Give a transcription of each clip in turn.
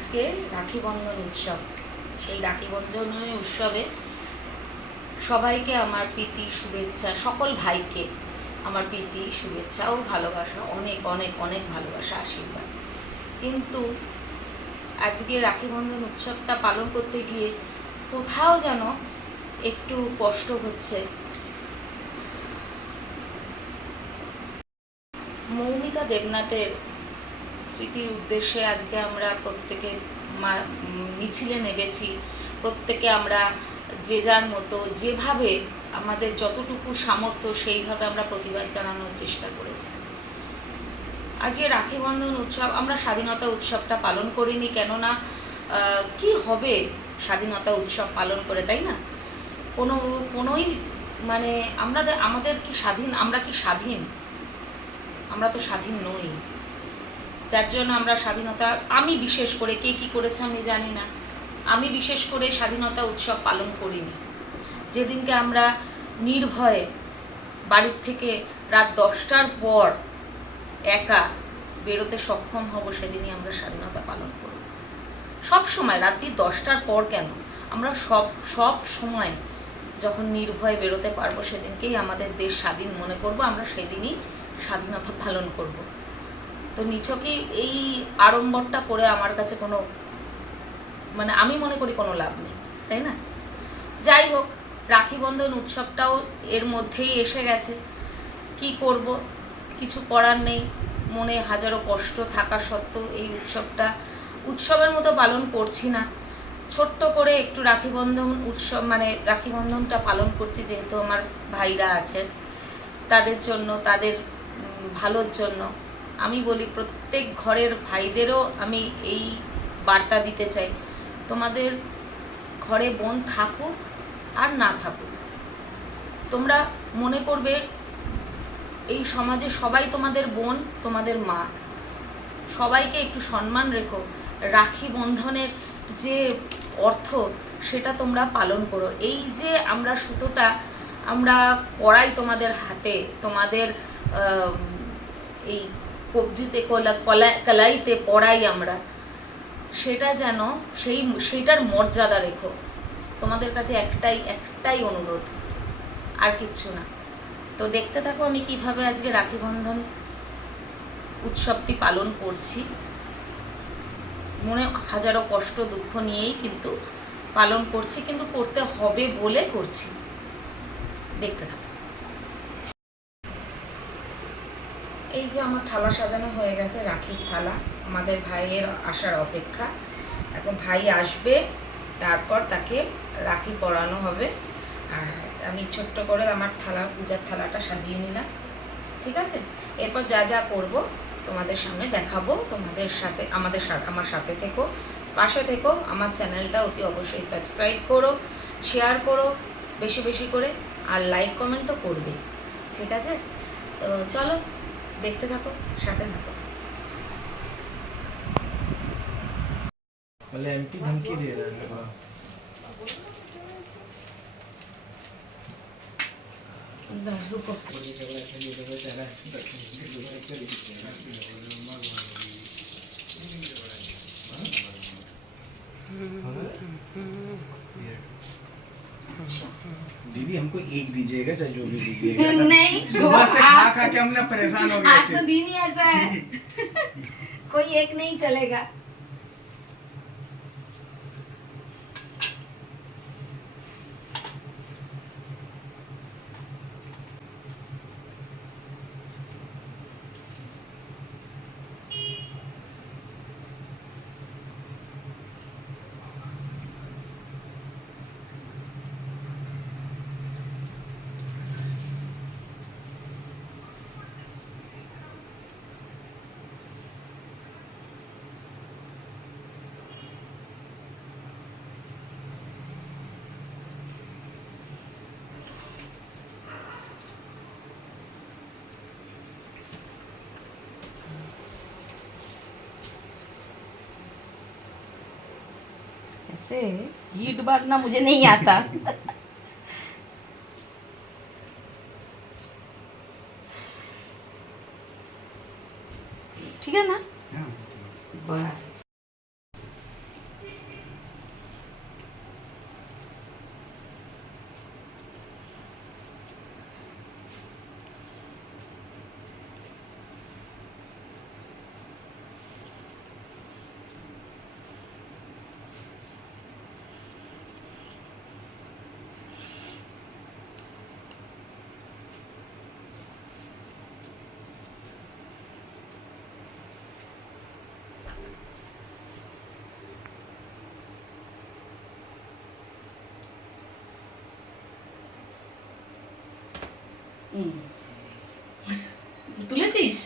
আজকে রাখি বন্ধন উৎসব। সেই রাখি বন্ধনের উৎসবে সবাইকে আমার প্রীতি শুভেচ্ছা, সকল ভাইকে আমার প্রীতি শুভেচ্ছা ও ভালোবাসা, অনেক অনেক অনেক ভালোবাসা, আশীর্বাদ। কিন্তু আজকে রাখি বন্ধন উৎসবটা পালন করতে গিয়ে কোথাও যেন একটু কষ্ট হচ্ছে। মৌমিতা দেবনাথের স্মৃতির উদ্দেশ্যে আজকে আমরা প্রত্যেকে মিছিলে নেমেছি। প্রত্যেকে আমরা যে যার মতো যেভাবে আমাদের যতটুকু সামর্থ্য সেইভাবে আমরা প্রতিবাদ জানানোর চেষ্টা করেছি। আজকে রাখি বন্ধন উৎসব, আমরা স্বাধীনতা উৎসবটা পালন করিনি, কেননা কি হবে স্বাধীনতা উৎসব পালন করে, তাই না? কোনোই মানে আমাদের কি স্বাধীন? আমরা কি স্বাধীন? আমরা তো স্বাধীন নই। যার জন্য আমরা স্বাধীনতা, আমি বিশেষ করে, কে কী করেছে আমি জানি না, আমি বিশেষ করে স্বাধীনতা উৎসব পালন করিনি। যেদিনকে আমরা নির্ভয়ে বাড়ির থেকে রাত 10টার পর একা বেরোতে সক্ষম হব, সেদিনই আমরা স্বাধীনতা পালন করব। সব সময় রাত্রি 10টার পর কেন, আমরা সব সময় যখন নির্ভয়ে বেরোতে পারবো, সেদিনকেই আমাদের দেশ স্বাধীন মনে করব, আমরা সেদিনই স্বাধীনতা পালন করব। তো নিছকই এই আড়ম্বরটা করে আমার কাছে কোনো আমি মনে করি কোনো লাভ নেই, তাই না? যাই হোক, রাখি বন্ধন উৎসবটাও এর মধ্যেই এসে গেছে। কি করব, কিছু করার নেই। মনে হাজারো কষ্ট থাকা সত্ত্বেও এই উৎসবের মতো পালন করছি না। ছোট্ট করে একটু রাখি বন্ধন উৎসব রাখি বন্ধনটা পালন করছি, যেহেতু আমার ভাইরা আছেন, তাদের জন্য, তাদের ভালোর জন্য। আমি বলি প্রত্যেক ঘরের ভাইদেরও আমি এই বার্তা দিতে চাই, তোমাদের ঘরে বোন থাকুক আর না থাকুক, তোমরা মনে করবে এই সমাজে সবাই তোমাদের বোন, তোমাদের মা। সবাইকে একটু সম্মান রেখো। রাখি বন্ধনের যে অর্থ, সেটা তোমরা পালন করো। এই যে আমরা সুতোটা আমরা পরাই তোমাদের হাতে, তোমাদের এই কবজিতে কলাইতে পড়াই আমরা, সেটা যেন সেইটার মর্যাদা রেখো। তোমাদের কাছে একটাই অনুরোধ, আর কিচ্ছু না। তো দেখতে থাকো আমি কিভাবে আজকে রাখি বন্ধন উৎসবটি পালন করছি। মনে হাজারো কষ্ট দুঃখ নিয়েই কিন্তু পালন করছি, কিন্তু করতে হবে বলে করছি। দেখতে থাকো। এই যে আমার থালা সাজানো হয়ে গেছে, রাখির থালা। আমাদের ভাইয়ের আসার অপেক্ষা। এখন ভাই আসবে, তারপর তাকে রাখি পরানো হবে। আর আমি ছোট্ট করে আমার পূজার থালাটা সাজিয়ে নিলাম, ঠিক আছে? এরপর যা যা করব তোমাদের সামনে দেখাবো। তোমাদের সাথে আমার সাথে থেকো, পাশে থেকো। আমার চ্যানেলটা অতি অবশ্যই সাবস্ক্রাইব করো, শেয়ার করো বেশি বেশি করে, আর লাইক কমেন্ট তো করবে, ঠিক আছে? তো চলো দেখতে থাকো, সাথে থাকো। मतलब एमपी धमकी दे रहा है। रुको, दीदी हमको एक दीजिएगा, चाहे जो भी दीजिएगा। नहीं, सुबह से खा के हमने परेशान हो गए। आज तो दिन ही ऐसा है। कोई एक नहीं चलेगा। ऐसे हीट भागना मुझे नहीं आता। ठीक है ना? बस তুলেছিস?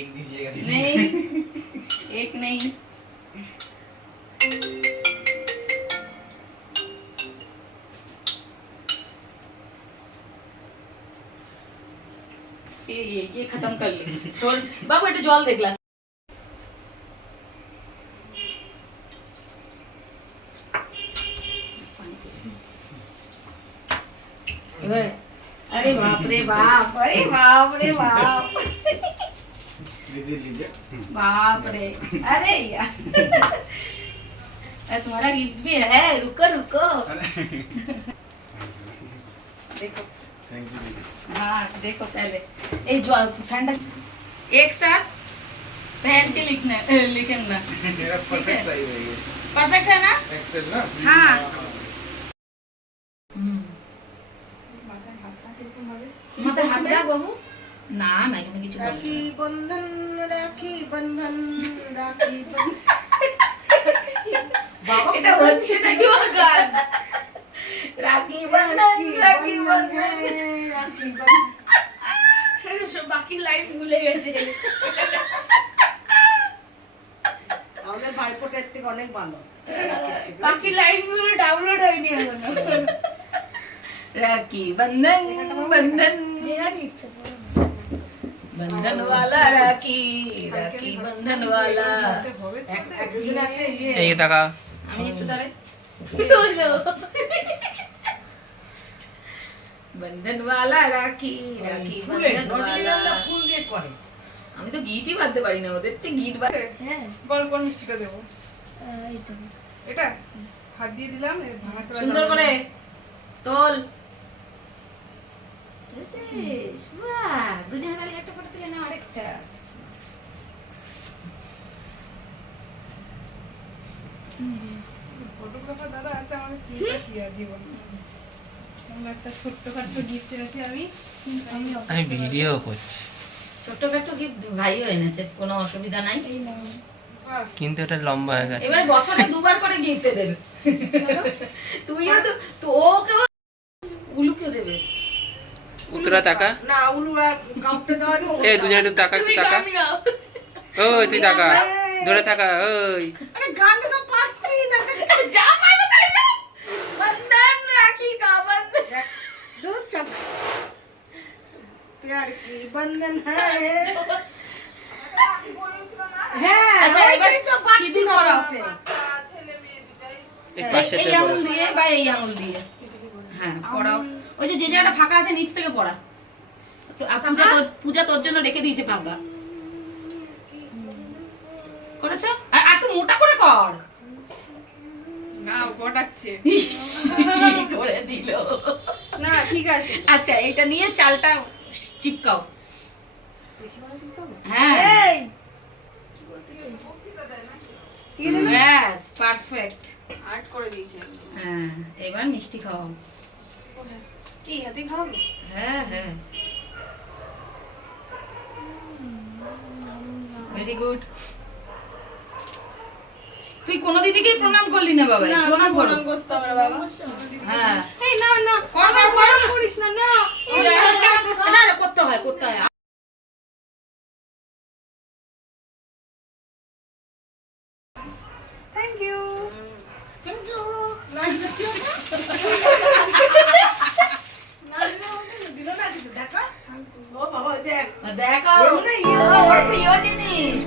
एक दीजिएगा दीदी नहीं, एक नहीं। ये खत्म कर ले। थोड़ बाबू एक जल दे ग्लास। अरे बाप रे बाप, अरे बाप रे बाप, दीदी लीजिए बाप रे, अरे यार अरे तुम्हारा गिफ्ट भी है, रुको रुको। देखो, थैंक यू दीदी हाँ देखो पहले एक जो ठंडा एक साथ पहन के लिखना लिखना। मेरा परफेक्ट सही रहेगा परफेक्ट है ना? एक्सेल ना हाँ। মাথায় হাত দাও বাবু। না না এখানে কিছু বলে রাখি বন্ধন রাখি বন্ধন রাখি বন্ধন বাবা এটা হচ্ছে না কি গান? রাখি বন্ধন রাখি বন্ধন। রাখি বন্ধন সব বাকি লাইন ভুলে গেছে। আমাদের ভাইপোটার থেকে অনেক ভালো বাকি লাইন গুলো ডাউনলোড হয়নি এখনো। রাখি বন্ধন বন্ধন बंधन वाला राखी राखी बंधन वाला। একজন আছে এই টাকা আমি একটু দাঁড়াই। बंधन वाला राखी राखी ফুলে बंधन রজনীগন্ধা वाला। ফুল দিয়ে করে আমি তো গিটই বাঁধতে পারি না, ওদের তো গিট বাঁধতে। বল কোন মিষ্টিটা দেবো? এটা হাত দিয়ে দিলাম, এর ভাঙা চোরা সুন্দর যাবে করে না। তোল। বুঝেছিস? বাহ, দুজনে তাহলে একটা ফটো তুলে নাও আরেকটা। ফটোগ্রাফার দাদা আছে আমাদের, চিন্তা কি আর জীবন। আমার একটা ছোট্টখাট্ট গিফট এনেছি আমি। আমি ভিডিও করছি ছোটখাটো গিফট ভাইও এনেছে, কোনো অসুবিধা নাই। বাহ, কিন্তু এটা লম্বা হয়ে গেছে। এবার বছরে দুবার করে গিফট দেবে। তুইও তো ওকেও উলুকে দেবে। উত্তরা টাকা না উলু আর কাউকে দেওয়া এ দুজনে একটু টাকা একটু টাকা। ওই তুই টাকা ধরে থাকা ওই আরে গানটা তো পাচ্ছি না যা মারবে তাই না। বন্ধন রাখি কা বন্ধন। दूध चप प्यार की बंधन है হ্যাঁ আচ্ছা, এবার ওইটাই তো পাচ্ছি সিঁদুর না পরাও। বলতে। এই পাশে এই আঙুল দিয়ে বা এই আঙুল দিয়ে, হ্যাঁ পড়াও। ওই যে যে জায়গাটা ফাঁকা আছে নিচ থেকে পড়া। তো পূজা তোর জন্য রেখে দিয়েছে ফাঁকা। করেছো? আর একটু মোটা করে কর। না গটাচ্ছে ইস, কি করে দিল। না, ঠিক আছে। আচ্ছা এটা নিয়ে চালটা চিপকাও। বেশি বড় চিন্তা হবে হ্যাঁ ঠিক আছে, ব্যাস পারফেক্ট। আর্ট করে দিয়েছি আমি। হ্যাঁ এবার মিষ্টি খাওয়াও। কি হাতে খাওয়াবো? হ্যাঁ হ্যাঁ ভেরি গুড। তুই কোনো দিদিকেই প্রণাম করলি না বাবা? না, প্রণাম করো। প্রণাম করতে হবে না বাবা। হ্যাঁ এই না না, কর, কর, কর। প্রণাম করিস না, না। না না করতে হয় করতে হয়। Thank you. থ্যাংক ইউ না দিতে দিও না। না দিল না কিছু দেখা ও বাবা দেখ দেখো এমনি ইয়ে ও, ওর প্রিয় জিনিস।